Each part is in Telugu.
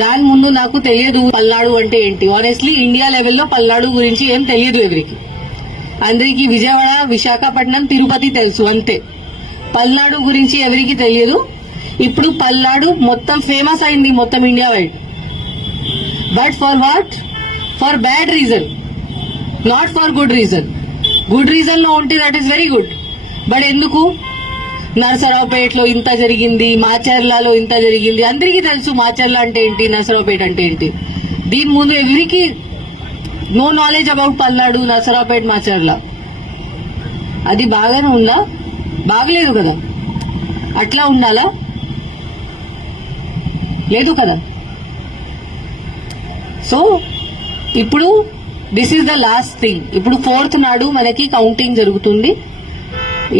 దాని ముందు నాకు తెలియదు పల్నాడు అంటే ఏంటి. ఆనెస్ట్లీ ఇండియా లెవెల్లో పల్నాడు గురించి ఏం తెలియదు ఎవరికి. అందరికి విజయవాడ, విశాఖపట్నం, తిరుపతి తెలుసు అంతే. పల్నాడు గురించి ఎవరికి తెలియదు. ఇప్పుడు పల్నాడు మొత్తం ఫేమస్ అయింది మొత్తం India wide. But for what? For bad reason, not for good reason. Good reason లో ఉంటే that is very good. But ఎందుకు? నరసరావుపేటలో ఇంత జరిగింది, మాచర్లలో ఇంత జరిగింది. అందరికీ తెలుసు మాచర్ల అంటే ఏంటి, నరసరావుపేట అంటే ఏంటి. దీని ముందు ఎవరికి no knowledge about Palnadu, Narasaraopet, Macherla. అది బాగానే ఉందా? బాగలేదు కదా. అట్లా ఉండాలా? లేదు కదా. సో ఇప్పుడు this is the last thing. ఇప్పుడు 4th నాడు మనకి కౌంటింగ్ జరుగుతుంది.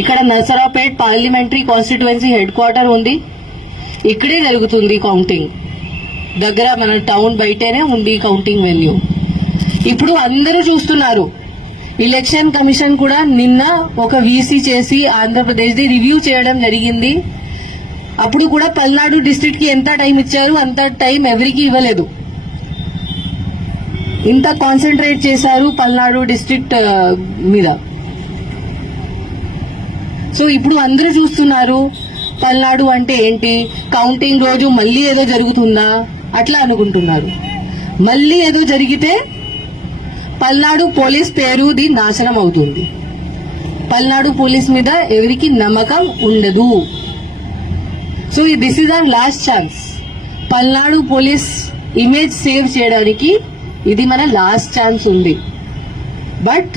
ఇక్కడ Narasaraopet parliamentary constituency head quarter ఉంది. ఇక్కడే జరుగుతుంది కౌంటింగ్. దగ్గర మన టౌన్ బయటనే ఉంది కౌంటింగ్ వెన్యూ. ఇప్పుడు అందరూ చూస్తున్నారు. ఎలక్షన్ కమిషన్ కూడా నిన్న ఒక వీసీ చేసి ఆంధ్రప్రదేశ్ ది రివ్యూ చేయడం జరిగింది. అప్పుడు కూడా పల్నాడు డిస్ట్రిక్ట్ కి ఎంత టైం ఇచ్చారు, అంత టైం ఎవరికి ఇవ్వలేదు. ఇంత కాన్సన్ట్రేట్ చేశారు పల్నాడు డిస్ట్రిక్ట్ మీద. సో ఇప్పుడు అందరూ చూస్తున్నారు పల్నాడు అంటే ఏంటి. కౌంటింగ్ రోజు మళ్ళీ ఏదో జరుగుతుందా అట్లా అనుకుంటున్నారు. మళ్ళీ ఏదో జరిగితే పల్నాడు పోలీస్ పేరుది నాశనం అవుతుంది. పల్నాడు పోలీస్ మీద ఎవరికి నమ్మకం ఉండదు. So this is our last chance. Palnadu police image save చేయడానికి ఇది మన లాస్ట్ ఛాన్స్ ఉంది. బట్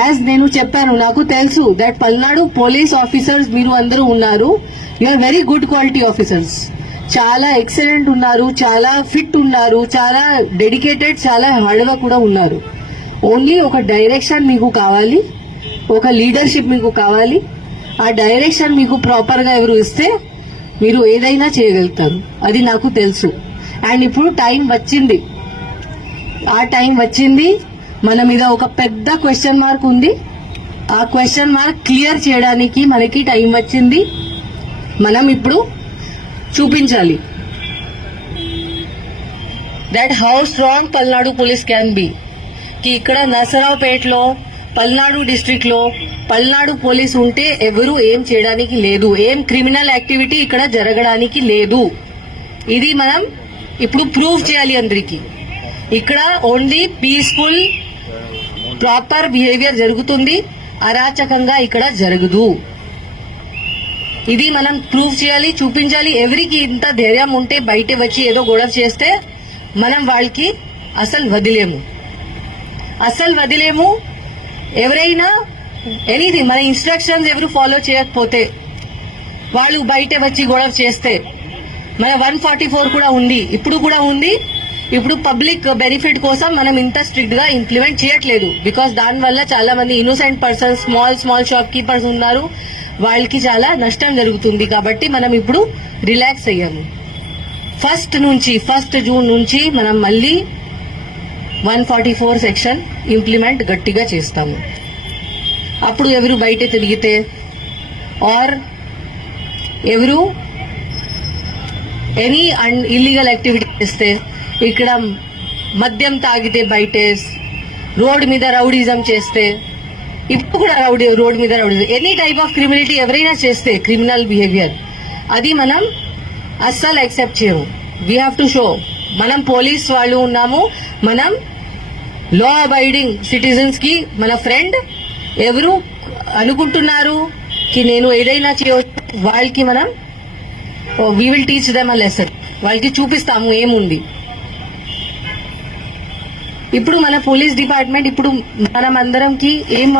యాజ్ నేను చెప్పాను, నాకు తెలుసు దట్ పల్నాడు పోలీస్ ఆఫీసర్స్ మీరు అందరూ ఉన్నారు. You are very good quality officers. చాలా ఎక్సలెంట్ ఉన్నారు, చాలా ఫిట్ ఉన్నారు, చాలా డెడికేటెడ్, చాలా హార్డ్ వర్క్ కూడా ఉన్నారు. ఓన్లీ ఒక డైరెక్షన్ మీకు కావాలి, ఒక లీడర్షిప్ మీకు కావాలి. ఆ డైరెక్షన్ మీకు ప్రాపర్ గా ఎవరు ఇస్తే మీరు ఏదైనా చేయగలుగుతారు. అది నాకు తెలుసు. అండ్ ఇప్పుడు టైం వచ్చింది. ఆ టైం వచ్చింది. మన మీద ఒక పెద్ద క్వశ్చన్ మార్క్ ఉంది. ఆ క్వశ్చన్ మార్క్ క్లియర్ చేయడానికి మనకి టైం వచ్చింది. మనం ఇప్పుడు చూపించాలి that how strong Palnadu police can be. కి ఇక్కడ నరసరావుపేటలో, పల్నాడు డిస్ట్రిక్ట్ లో పల్నాడు పోలీస్ ఉంటే ఎవరు ఏం చేయడానికి లేదు. ఏం క్రిమినల్ యాక్టివిటీ ఇక్కడ జరగడానికి లేదు. ఇది మనం ఇప్పుడు ప్రూవ్ చేయాలి అందరికీ. ఇక్కడ ఓన్లీ పీస్ఫుల్ ప్రాపర్ బిహేవియర్ జరుగుతుంది. అరాచకంగా ఇక్కడ జరగదు. ఇది మనం ప్రూవ్ చేయాలి, చూపించాలి. ఎవరికి ఇంత ధైర్యం ఉంటే బయట వచ్చి ఏదో గొడవ చేస్తే మనం వాళ్ళకి అసలు వదిలేము. ఎవరైనా ఎనీథింగ్ మన ఇన్స్ట్రక్షన్స్ ఎవరు ఫాలో చేయకపోతే, వాళ్ళు బయట వచ్చి గొడవ చేస్తే, మన 144 కూడా ఉంది, ఇప్పుడు కూడా ఉంది. ఇప్పుడు పబ్లిక్ బెనిఫిట్ కోసం మనం ఇంత స్ట్రిక్ట్ గా ఇంప్లిమెంట్ చేయట్లేదు. బికాస్ దానివల్ల చాలా మంది innocent persons, small shop keepers ఉన్నారు, వాళ్ళకి చాలా నష్టం జరుగుతుంది. కాబట్టి మనం ఇప్పుడు రిలాక్స్ అయ్యాము. 1 జూన్ నుంచి మనం మళ్ళీ 144 సెక్షన్ ఇంప్లిమెంట్ గట్టిగా చేస్తాము. అప్పుడు ఎవరు బయట తిరిగితే ఆర్ ఎవరు ఎనీ ఇల్లీగల్ యాక్టివిటీ చేస్తే, ఇక్కడ మద్యం తాగితే బయట రోడ్ మీద రౌడీజం చేస్తే, ఇప్పుడు కూడా రోడ్ మీద rowdyism, any type of criminality ఎవరైనా చేస్తే, క్రిమినల్ బిహేవియర్, అది మనం అస్సలు యాక్సెప్ట్ చేయము. వీ హ్యావ్ టు షో మనం పోలీస్ వాళ్ళు ఉన్నాము. మనం లా అబైడింగ్ సిటిజన్స్ కి మన ఫ్రెండ్. ఎవరు అనుకుంటున్నారు కి నేను ఏదైనా చేయవచ్చు, వాళ్ళకి మనం we will teach them a lesson. వాళ్ళకి చూపిస్తాము ఏముంది. ఇప్పుడు మన పోలీస్ డిపార్ట్మెంట్ ఇప్పుడు మనం అందరంకి ఏం